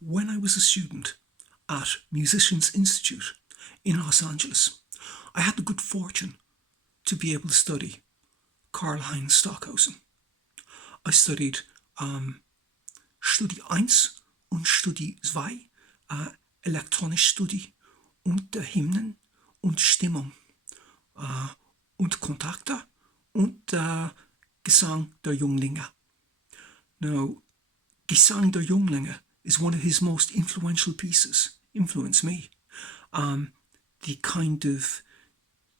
when I was a student at Musicians Institute in Los Angeles, I had the good fortune to be able to study Karlheinz Stockhausen. I studied Studie 1 und Studie 2, Elektronische Studie und Hymnen und Stimmung und Kontakte und Gesang der Junglinge. Now, Gesang der Junglinge is one of his most influential pieces, influenced me. The kind of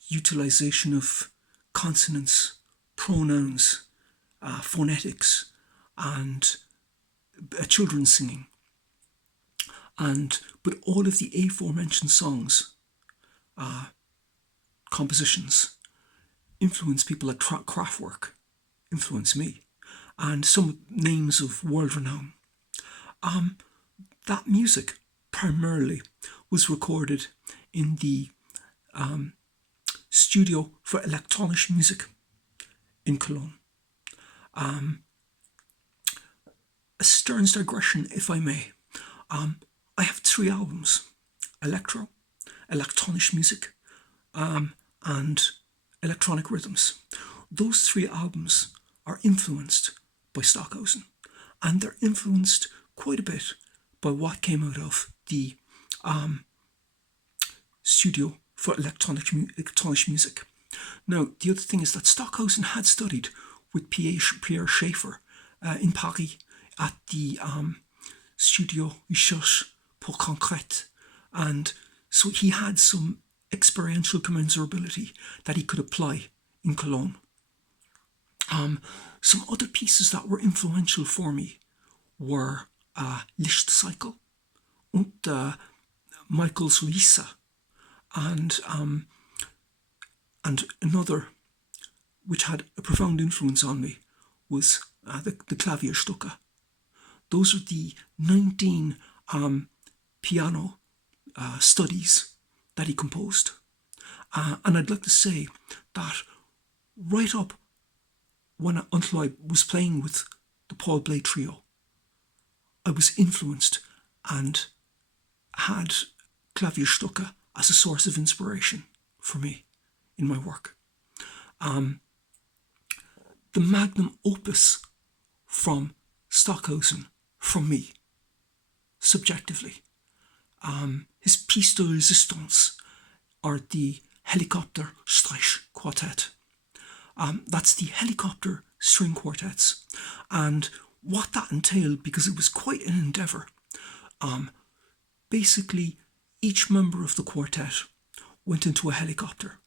utilization of consonants, pronouns, phonetics, and children singing. But all of the aforementioned songs, compositions, influence people like Kraftwerk, influence me, and some names of world renown. That music primarily was recorded in the Studio for Elektronische Musik in Köln. A Stern's digression, if I may. I have 3 albums: Electro, Elektronische Musik, and Electronic Rhythms. Those 3 albums are influenced by Stockhausen, and they're influenced quite a bit by what came out of the Studio for Elektronische Musik. Now, the other thing is that Stockhausen had studied with Pierre Schaeffer in Paris at the Studio Recherche pour Concrète, and so he had some experiential commensurability that he could apply in Cologne. Some other pieces that were influential for me were Lichtcycle und Michael's Lisa, and another which had a profound influence on me was the Klavierstücke. Those are the 19 piano studies that he composed. And I'd like to say that right up until I was playing with the Paul Bley Trio, I was influenced and had Klavierstücke as a source of inspiration for me in my work. The magnum opus from Stockhausen, from me, subjectively, his piece de résistance are the Helicopter String Quartet. That's the Helicopter String Quartets, and what that entailed, because it was quite an endeavour. Basically, each member of the quartet went into a helicopter.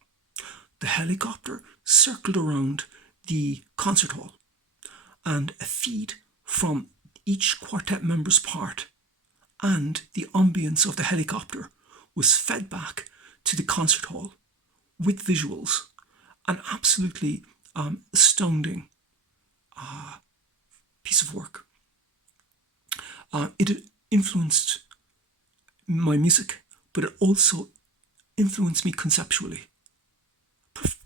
The helicopter circled around the concert hall, and a feed from each quartet member's part and the ambience of the helicopter was fed back to the concert hall with visuals. An absolutely astounding piece of work. It influenced my music, but it also influenced me conceptually.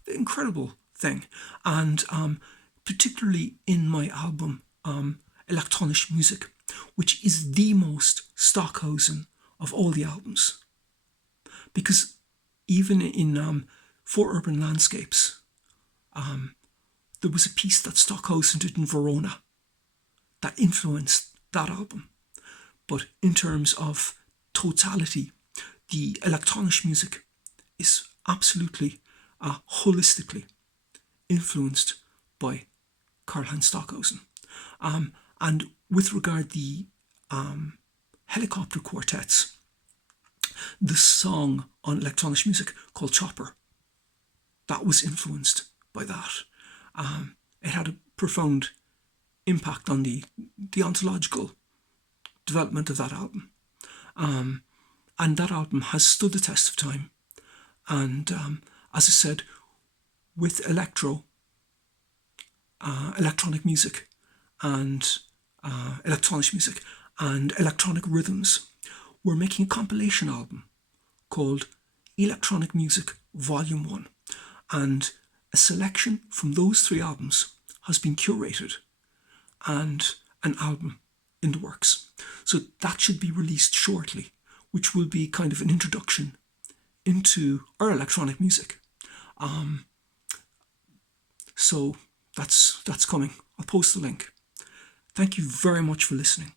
Incredible thing. And particularly in my album Elektronische Musik, which is the most Stockhausen of all the albums. Because even in For Urban Landscapes, there was a piece that Stockhausen did in Verona that influenced that album. But in terms of totality, the Elektronische Musik is absolutely, holistically influenced by Karlheinz Stockhausen. And with regard to the Helicopter Quartets, the song on Elektronische Musik called Chopper, that was influenced by that. It had a profound impact on the ontological development of that album. And that album has stood the test of time. And as I said, with electronic music and Elektronische Musik and electronic rhythms, we're making a compilation album called Electronic Music Volume 1. And a selection from those 3 albums has been curated, and an album in the works. So that should be released shortly, which will be kind of an introduction into our electronic music. So that's coming. I'll post the link. Thank you very much for listening.